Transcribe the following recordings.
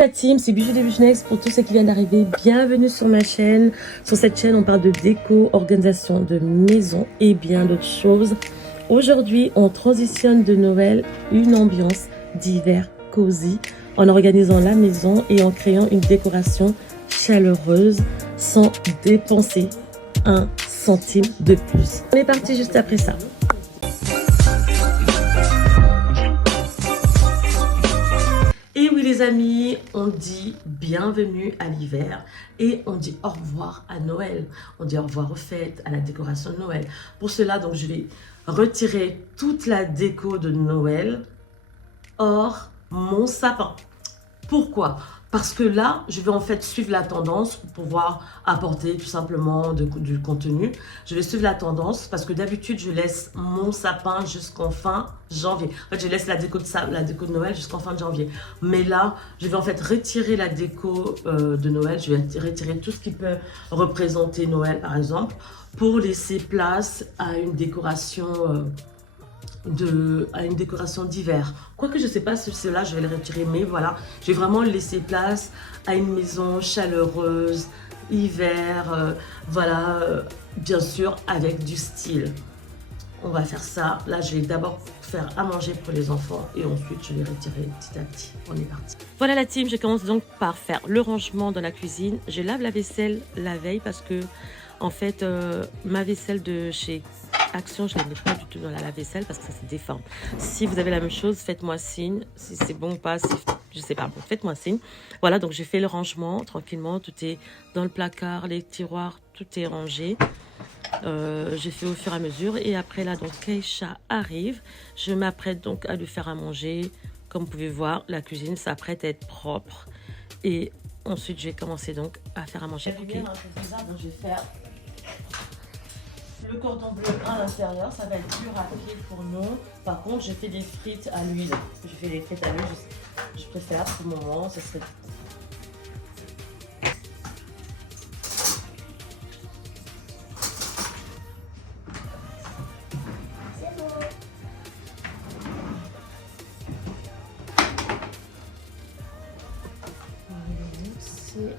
La team, c'est Bijou des Business pour tous ceux qui viennent d'arriver. Bienvenue sur ma chaîne. Sur cette chaîne, on parle de déco, organisation de maison et bien d'autres choses. Aujourd'hui, on transitionne de Noël une ambiance d'hiver cosy en organisant la maison et en créant une décoration chaleureuse sans dépenser un centime de plus. On est parti juste après ça. Et oui les amis, on dit bienvenue à l'hiver et on dit au revoir à Noël. On dit au revoir aux fêtes, à la décoration de Noël. Pour cela, donc, je vais retirer toute la déco de Noël hors mon sapin. Pourquoi? Parce que là, je vais en fait suivre la tendance pour pouvoir apporter tout simplement du contenu. Je vais suivre la tendance parce que d'habitude, je laisse mon sapin jusqu'en fin janvier. En fait, je laisse la déco de Noël jusqu'en fin de janvier. Mais là, je vais en fait retirer la déco de Noël. Je vais retirer tout ce qui peut représenter Noël, par exemple, pour laisser place à une décoration d'hiver. Quoique je ne sais pas si cela je vais le retirer, mais voilà, je vais vraiment laisser place à une maison chaleureuse, hiver, voilà, bien sûr avec du style. On va faire ça. Là, je vais d'abord faire à manger pour les enfants et ensuite je vais retirer petit à petit. On est parti. Voilà la team, je commence donc par faire le rangement dans la cuisine. Je lave la vaisselle la veille parce que en fait, ma vaisselle de chez Action, je ne la mets pas du tout dans la lave-vaisselle parce que ça se déforme. Si vous avez la même chose, faites-moi signe. Si c'est bon ou pas, si, je sais pas. Bon, faites-moi signe. Voilà, donc j'ai fait le rangement tranquillement. Tout est dans le placard, les tiroirs, tout est rangé. J'ai fait au fur et à mesure. Et après là, donc Keisha arrive. Je m'apprête donc à lui faire à manger. Comme vous pouvez voir, la cuisine s'apprête à être propre. Et ensuite, je vais commencer donc à faire à manger. Donc, je vais faire le cordon bleu à l'intérieur, ça va être plus rapide pour nous. Par contre, je fais des frites à l'huile. Je fais des frites à l'huile, je préfère pour le moment. Ce serait... C'est bon. On va le mixer.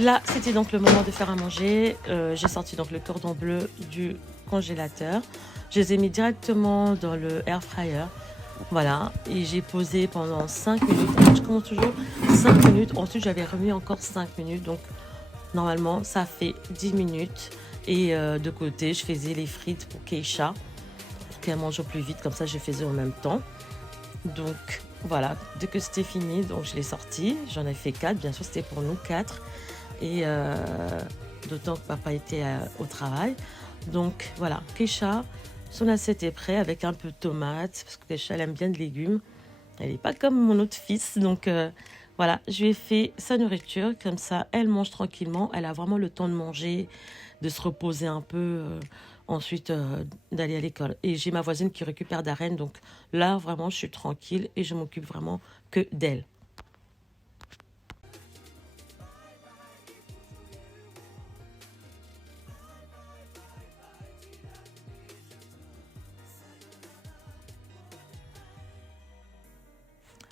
Là, c'était donc le moment de faire à manger. J'ai sorti donc le cordon bleu du congélateur. Je les ai mis directement dans le air fryer. Voilà. Et j'ai posé pendant 5 minutes. Alors, je commence toujours 5 minutes. Ensuite, j'avais remis encore 5 minutes. Donc, normalement, ça fait 10 minutes. Et de côté, je faisais les frites pour Keisha. Pour qu'elle mange au plus vite. Comme ça, je faisais en même temps. Donc, voilà. Dès que c'était fini, donc je l'ai sorti. J'en ai fait 4. Bien sûr, c'était pour nous 4. Et d'autant que papa était au travail. Donc voilà, Keisha, son assiette est prête avec un peu de tomate, parce que Keisha, elle aime bien de légumes. Elle n'est pas comme mon autre fils. Donc voilà, je lui ai fait sa nourriture. Comme ça, elle mange tranquillement. Elle a vraiment le temps de manger, de se reposer un peu, ensuite d'aller à l'école. Et j'ai ma voisine qui récupère Darren. Donc là, vraiment, je suis tranquille et je m'occupe vraiment que d'elle.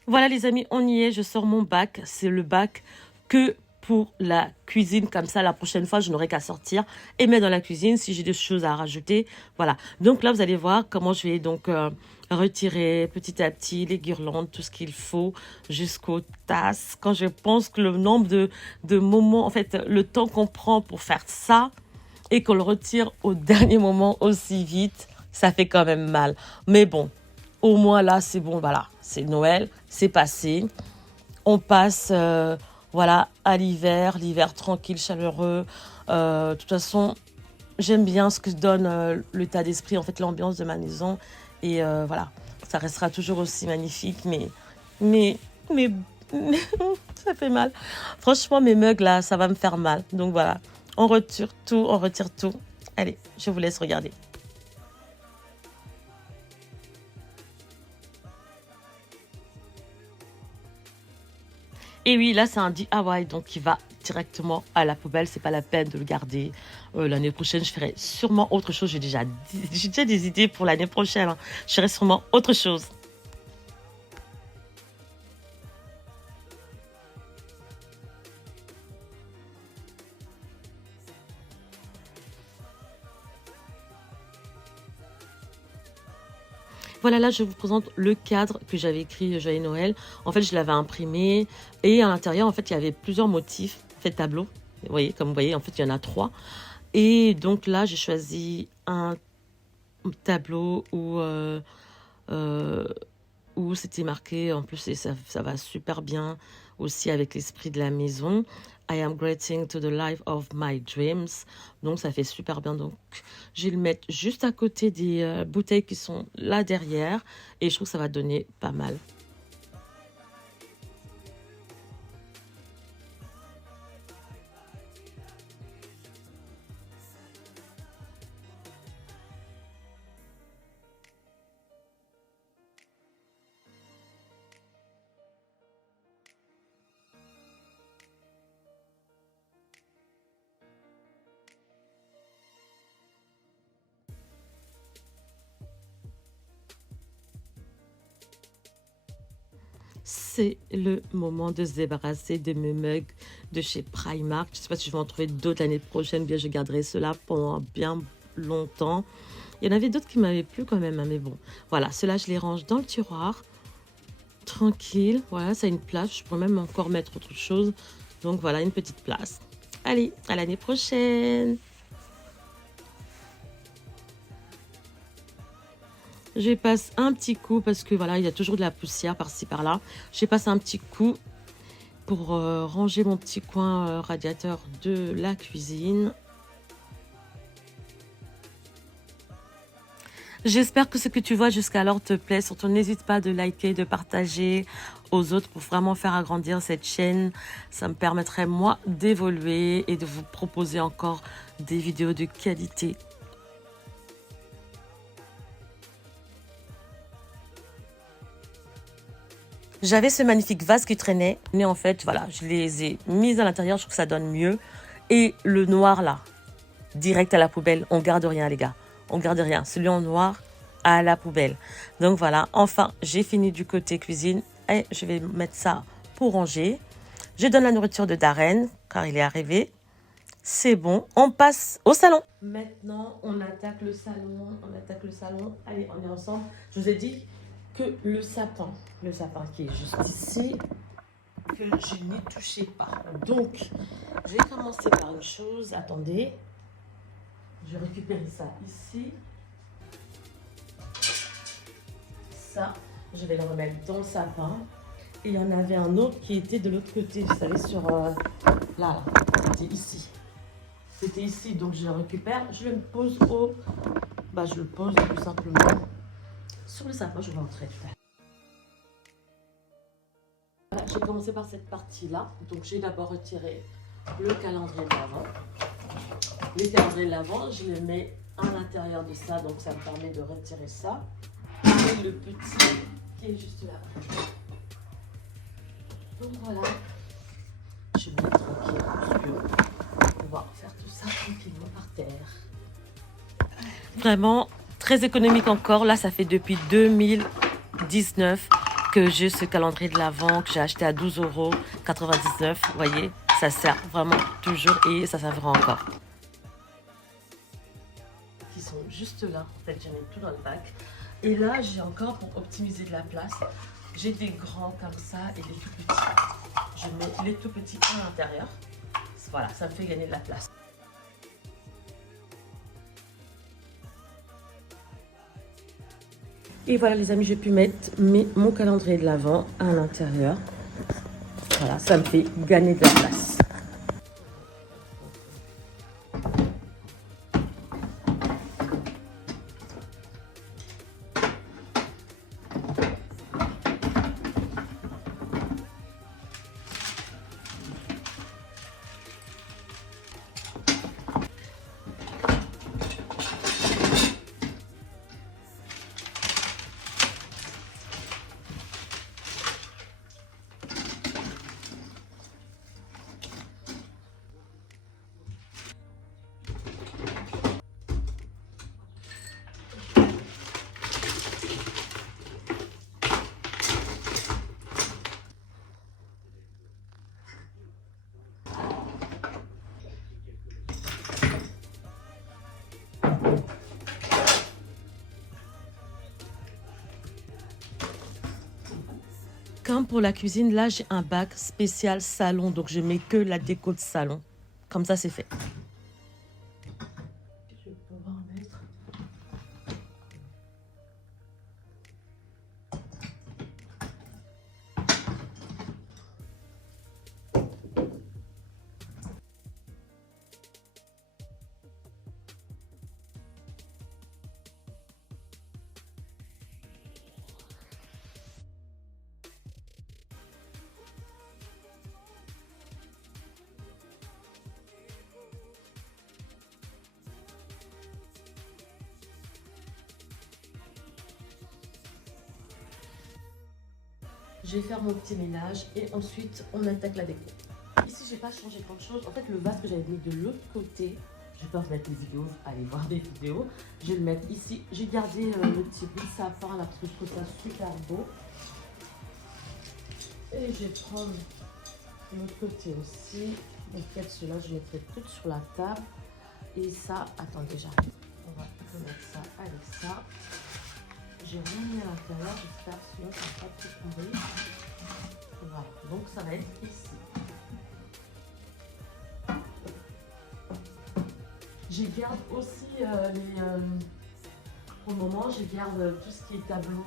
Voilà les amis, on y est, je sors mon bac. C'est le bac que pour la cuisine. Comme ça, la prochaine fois, je n'aurai qu'à sortir et mettre dans la cuisine si j'ai des choses à rajouter. Voilà, donc là, vous allez voir comment je vais donc retirer petit à petit les guirlandes, tout ce qu'il faut jusqu'aux tasses. Quand je pense que le nombre de moments, en fait, le temps qu'on prend pour faire ça et qu'on le retire au dernier moment aussi vite, ça fait quand même mal. Mais bon. Au moins là, c'est bon, voilà, c'est Noël, c'est passé. On passe, voilà, à l'hiver tranquille, chaleureux. De toute façon, j'aime bien ce que donne l'état d'esprit, en fait, l'ambiance de ma maison. Et voilà, ça restera toujours aussi magnifique, mais, ça fait mal. Franchement, mes mugs là, ça va me faire mal. Donc voilà, on retire tout, on retire tout. Allez, je vous laisse regarder. Et oui, là, c'est un DIY, donc qui va directement à la poubelle. C'est pas la peine de le garder. L'année prochaine, je ferai sûrement autre chose. J'ai déjà des idées pour l'année prochaine, hein. Je ferai sûrement autre chose. Voilà, là, je vous présente le cadre que j'avais écrit Joyeux Noël. En fait, je l'avais imprimé et à l'intérieur, en fait, il y avait plusieurs motifs, fait tableau. Vous voyez, comme vous voyez, en fait, il y en a 3. Et donc là, j'ai choisi un tableau euh, où c'était marqué, en plus, et ça va super bien aussi avec l'esprit de la maison. I am grateful to the life of my dreams. Donc, ça fait super bien. Donc, je vais le mettre juste à côté des bouteilles qui sont là derrière. Et je trouve que ça va donner pas mal. C'est le moment de se débarrasser de mes mugs de chez Primark. Je ne sais pas si je vais en trouver d'autres l'année prochaine. Bien, je garderai cela pendant bien longtemps. Il y en avait d'autres qui m'avaient plu quand même, hein, mais bon. Voilà, ceux-là, je les range dans le tiroir. Tranquille. Voilà, ça a une place. Je pourrais même encore mettre autre chose. Donc voilà, une petite place. Allez, à l'année prochaine. Je passe un petit coup parce que voilà, il y a toujours de la poussière par-ci par-là. Je passe un petit coup pour ranger mon petit coin radiateur de la cuisine. J'espère que ce que tu vois jusqu'alors te plaît. Surtout, n'hésite pas de liker, de partager aux autres pour vraiment faire agrandir cette chaîne. Ça me permettrait, moi, d'évoluer et de vous proposer encore des vidéos de qualité. J'avais ce magnifique vase qui traînait. Mais en fait, voilà, je les ai mis à l'intérieur. Je trouve que ça donne mieux. Et le noir, là, direct à la poubelle. On garde rien, les gars. On garde rien. Celui en noir, à la poubelle. Donc voilà, enfin, j'ai fini du côté cuisine. Et je vais mettre ça pour ranger. Je donne la nourriture de Darren, car il est arrivé. C'est bon, on passe au salon. Maintenant, on attaque le salon. On attaque le salon. Allez, on est ensemble. Je vous ai dit que le sapin qui est juste ici, que je n'y touchais pas. Donc, je vais commencer par une chose. Attendez. Je vais récupérer ça ici. Ça, je vais le remettre dans le sapin. Et il y en avait un autre qui était de l'autre côté. Vous savez, sur... là, c'était ici. C'était ici, donc je le récupère. Je le pose au... je le pose tout simplement sur le sapin. Je vais montrer tout à l'heure. Voilà, j'ai commencé par cette partie-là. Donc, j'ai d'abord retiré le calendrier de l'Avent. Les calendriers de l'Avent, je les mets à l'intérieur de ça. Donc, ça me permet de retirer ça. Et le petit qui est juste là. Donc, voilà. Je vais mettre tranquille parce que on va faire tout ça tranquillement par terre. Vraiment très économique encore. Là, ça fait depuis 2019 que j'ai ce calendrier de l'Avent que j'ai acheté à 12,99 €. Vous voyez, ça sert vraiment toujours et ça servira encore. Qui sont juste là. En fait, j'ai mis tout dans le bac. Et là, j'ai encore, pour optimiser de la place, j'ai des grands comme ça et des tout petits. Je mets les tout petits à l'intérieur. Voilà, ça me fait gagner de la place. Et voilà les amis, j'ai pu mettre mon calendrier de l'Avent à l'intérieur. Voilà, ça me fait gagner de la place. exemple, pour la cuisine, là, j'ai un bac spécial salon. Donc, je mets que la déco de salon. Comme ça, c'est fait. Je vais pouvoir mettre... Je vais faire mon petit ménage et ensuite on attaque la déco. Ici, j'ai pas changé grand chose. En fait, le vase que j'avais mis de l'autre côté, j'ai peur de mettre les vidéos, allez voir des vidéos. Je vais le mettre ici. J'ai gardé le petit bout de sapin là parce que je trouve ça super beau. Et je vais prendre l'autre côté aussi. En fait, ceux-là, je mettrai tout sur la table. Et ça, attendez, j'arrive. On va mettre ça avec ça. J'ai remis à l'intérieur, j'espère, sinon ça va pas tout tomber. Voilà, donc ça va être ici. Je garde aussi pour le moment, je garde tout ce qui est tableau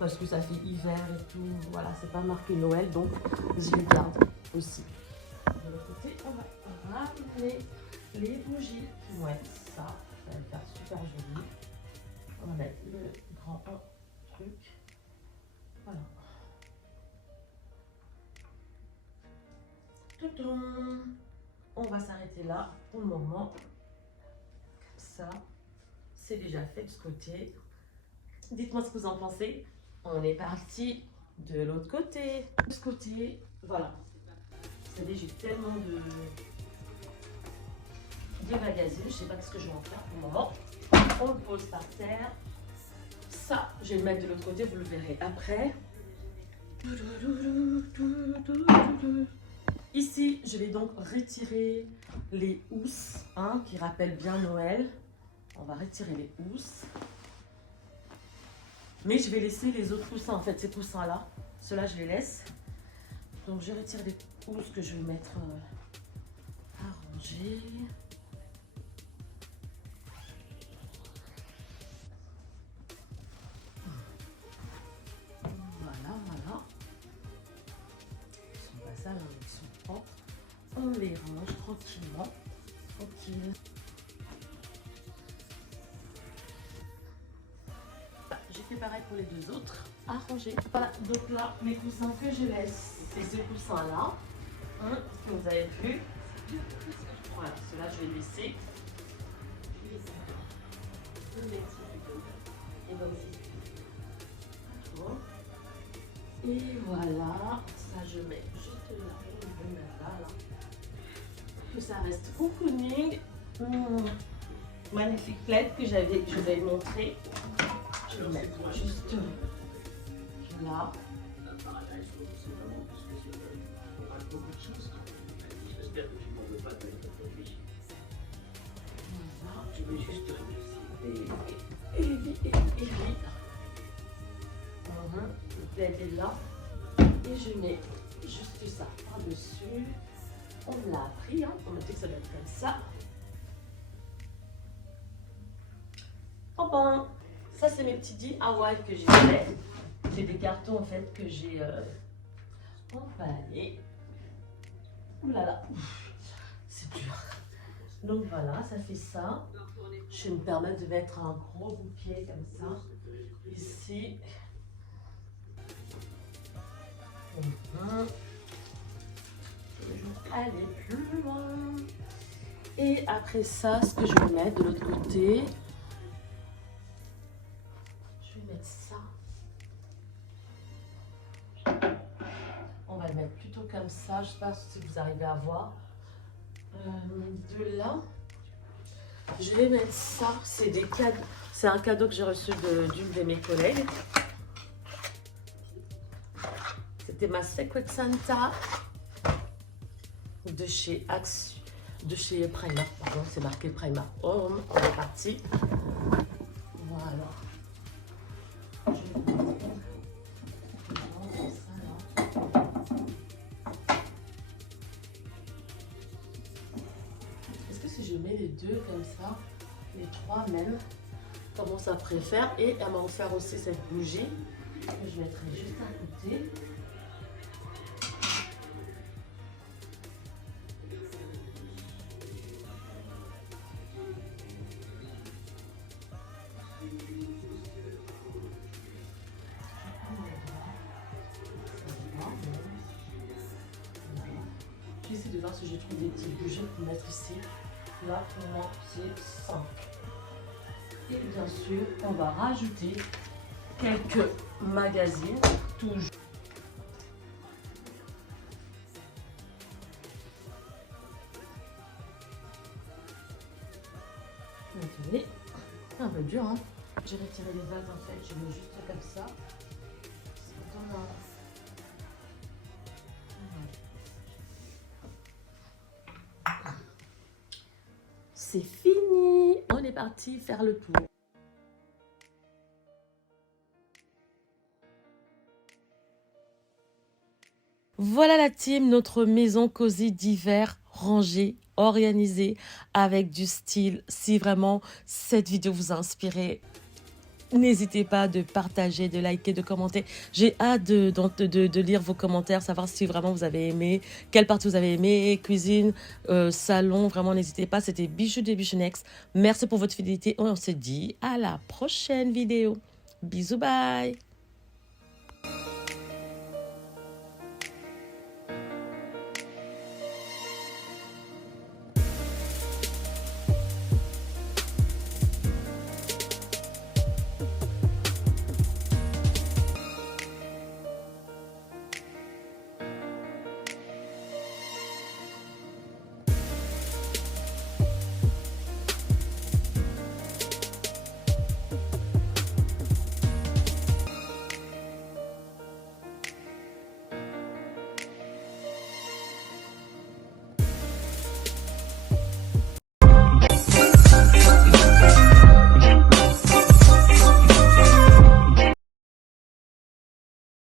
parce que ça fait hiver et tout. Voilà, c'est pas marqué Noël, donc je les garde aussi. De l'autre côté, on va ramener les bougies qui vont être ça. Ça va faire super joli. On va mettre le grand truc. Voilà. Toutoum. On va s'arrêter là pour le moment. Ça, c'est déjà fait de ce côté. Dites-moi ce que vous en pensez. On est parti de l'autre côté. De ce côté, voilà. Vous savez, j'ai tellement de magazines. Je ne sais pas ce que je vais en faire pour le moment. On le pose par terre. Ça, je vais le mettre de l'autre côté, vous le verrez après. Ici, je vais donc retirer les housses qui rappellent bien Noël. On va retirer les housses. Mais je vais laisser les autres coussins, en fait, ces coussins-là. Ceux-là, je les laisse. Donc, je retire les housses que je vais mettre à ranger. Voilà. Ils sont pas sales, ils sont propres. On les range tranquillement. Tranquille. J'ai fait pareil pour les deux autres. À ranger. Voilà, donc là, mes coussins que je laisse, c'est ce coussin-là. Que vous avez vu. Voilà, ceux-là, je vais laisser. Et voilà, ça je mets juste là, je vais mettre là. Que ça reste cocooning. Magnifique plaid que je vous avais montré. Je vais mettre juste là. Voilà, je vais juste le plaid est là. Et je mets juste ça par-dessus. On me l'a appris, on m'a dit que ça doit être comme ça. Oh ben, ça c'est mes petits jeans Hawaï que j'ai fait. J'ai des cartons en fait que j'ai emballés. Ouh là là, c'est dur. Donc voilà, ça fait ça. Je vais me permettre de mettre un gros bouquet comme ça. Ici. Je vais aller plus loin. Et après ça, ce que je vais mettre de l'autre côté, je vais mettre ça. On va le mettre plutôt comme ça. Je ne sais pas si vous arrivez à voir. De là, je vais mettre ça. C'est des cadeaux. C'est un cadeau que j'ai reçu d'une de mes collègues. C'était ma Secret Santa de chez Primark, pardon, c'est marqué Primark Home. On est parti. Voilà. Je vais mettre ça là. les trois même, comment ça préfère. Et elle m'a offert aussi cette bougie que je mettrai juste à côté. J'essaie de voir si je trouve des petites bougies pour mettre ici. Là, pour moi, c'est 5. Et bien sûr, on va rajouter quelques magazines, toujours. Ok, c'est un peu dur, hein. J'ai retiré les vases en fait, je mets juste comme ça. C'est fini, on est parti faire le tour. Voilà la team, notre maison cosy d'hiver rangée, organisée, avec du style. Si vraiment cette vidéo vous a inspiré, n'hésitez pas de partager, de liker, de commenter. J'ai hâte de lire vos commentaires, savoir si vraiment vous avez aimé, quelle partie vous avez aimé, cuisine, salon, vraiment n'hésitez pas. C'était Bijoux de Bichounex. Merci pour votre fidélité. On se dit à la prochaine vidéo. Bisous, bye.